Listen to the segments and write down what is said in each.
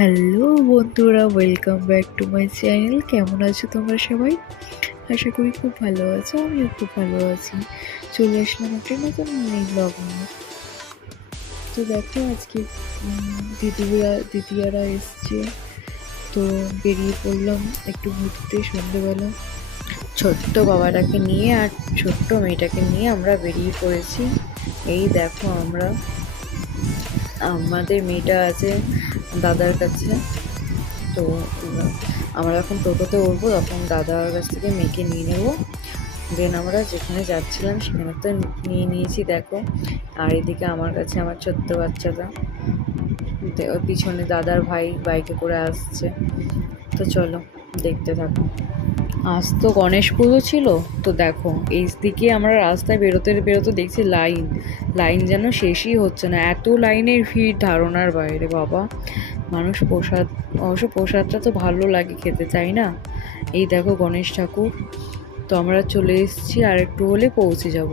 Hello বন্ধুরা, welcome back to my channel. কেমন আছো তোমরা সবাই? আশা করি খুব ভালো আছো। আমিও খুব ভালো আছি। চলে আসলাম একটা নতুন মিনি ব্লগ নিয়ে। তো দেখো আজকে দিদিয়ারা এসছে, তো বেরিয়ে পড়লাম একটু ঘুরতে সন্ধ্যেবেলা। ছোট্ট বাবাটাকে নিয়ে আর ছোট্ট মেয়েটাকে নিয়ে আমরা বেরিয়ে পড়েছি। এই দেখো আমাদের মেয়েটা আছে দাদার কাছে। তো আমরা এখন টোটোতে উঠবো, তখন দাদার কাছ থেকে মেয়েকে নিয়ে নেবো। দেন আমরা যেখানে যাচ্ছিলাম সেখানে তো নিয়ে নিয়েছি দেখো। আর এদিকে আমার কাছে আমার ছোট্ট বাচ্চাটা, ওর পিছনে দাদার ভাই বাইকে করে আসছে। তো চলো দেখতে থাকো। আজ তো গণেশ পুজো ছিল, তো দেখো এই দিকে আমরা রাস্তায় বেরোতে বেরোতে দেখছি লাইন যেন শেষই হচ্ছে না, এত লাইনের ভিড় ধারণার বাইরে। বাবা, মানুষ প্রসাদটা তো ভালো লাগে খেতে, চাই না। এই দেখো গণেশ ঠাকুর। তো আমরা চলে এসেছি, আর একটু হলে পৌঁছে যাব।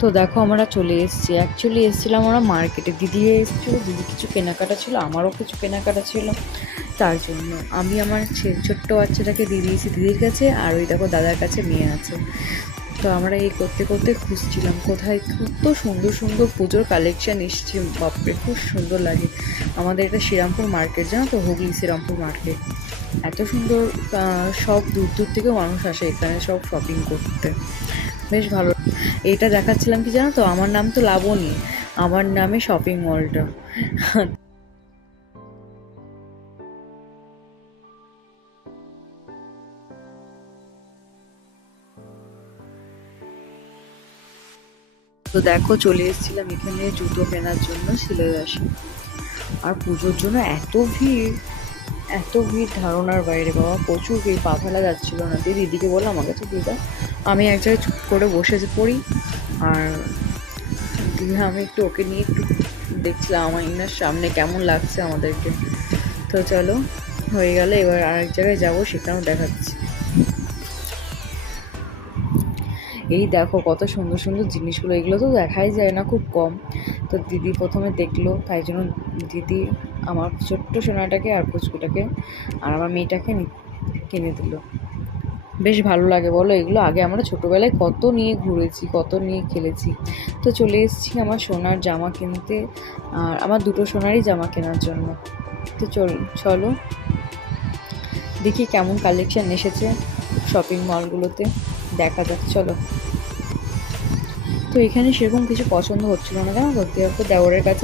তো দেখো আমরা চলে এসেছি। অ্যাকচুয়ালি এসেছিলাম আমরা মার্কেটে, দিদি এসেছিলো, দিদি কিছু কেনাকাটা ছিল, আমারও কিছু কেনাকাটা ছিল। তার জন্য আমি আমার ছোট্ট বাচ্চাটাকে দিয়ে দিয়েছি দিদির কাছে, আর ওই দেখো দাদার কাছে মেয়ে আছে। তো আমরা এই করতে করতে খুঁজছিলাম কোথায় কত সুন্দর সুন্দর পুজোর কালেকশান এসছে। বাপরে, খুব সুন্দর লাগে। আমাদের এটা শ্রীরামপুর মার্কেট, জানো তো, হুগলি শ্রীরামপুর মার্কেট। এত সুন্দর, সব দূর দূর থেকে মানুষ আসে এখানে সব শপিং করতে, বেশ ভালো। এটা দেখাচ্ছিলাম কি জানো তো, আমার নাম তো লাবণী, আমার নামে শপিং মলটা। তো দেখো চলে এসেছিলাম এখানে জুতো কেনার জন্য সিলেদাসে। আর পুজোর জন্য এত ভিড় ধারণার বাইরে। বাবা, প্রচুর ভিড়, পা ফেলা যাচ্ছিল না। দিদিকে বললাম আমাকে তো দিদা, আমি এক জায়গায় চুপ করে বসে পড়ি। আর আমি একটু ওকে নিয়ে একটু দেখছিলাম আমার ইনার সামনে কেমন লাগছে আমাদেরকে। তো চলো, হয়ে গেলে এবার আরেক জায়গায় যাবো, সেখানেও দেখাচ্ছি। এই দেখো কত সুন্দর সুন্দর জিনিসগুলো, এগুলো তো দেখাই যায় না, খুব কম। তো দিদি প্রথমে দেখলো, তাই জন্য দিদি আমার ছোট্ট সোনাটাকে আর পুচকুটাকে আর আমার মেয়েটাকে কিনে দিল। বেশ ভালো লাগে বলো এগুলো। আগে আমরা ছোটোবেলায় কত নিয়ে ঘুরেছি, কত নিয়ে খেলেছি। তো চলে এসেছি আমার সোনার জামা কিনতে, আর আমার দুটো সোনারই জামা কেনার জন্য। তো চলো দেখি কেমন কালেকশান এসেছে শপিং মলগুলোতে, দেখা যাক। চলো। তো এখানে সেরকম কিছু পছন্দ হচ্ছিল না, জানো তো, দেওরের কাছে